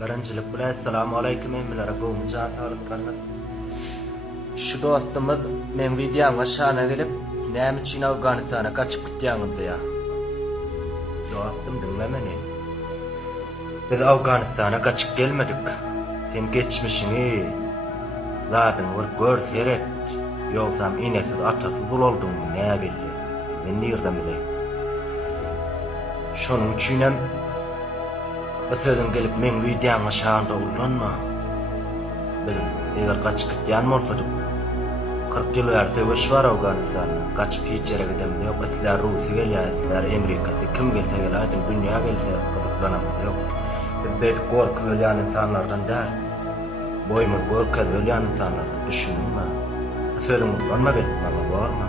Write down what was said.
Birinchilik bilan assalomu alaykum emmiler go'mja sağlıklarınız. Şu dostumuz men videoga şana gelip näme üçin Afganistana kaçıp gitýäňiz ya. Dostum dinle meni. Biz Afganistana kaçıp gelmedik. Sen geçmişini zaten bir görsерek yolsam inesiz atasız oldun ne bildi. Men nerden bileyim. Şonun üçinem Öteden gelip men videoňa şaňda ulanma. Biz eger kaçyp gitýän bolsadyk 40 ýyl berse göç bar Awganistana. Kaçyp hiç ýere gidemdi ýok. Islar Rusy gelýär, islar Amerikasy, kim gelse gelse, dünýä gelse gyzyklanamaz ýok. Biz beýle gorky bolýan insanlardan däl. Boýmy gorky bolýan insanlardan düşünme. Öteden ulanma gelip bana barma.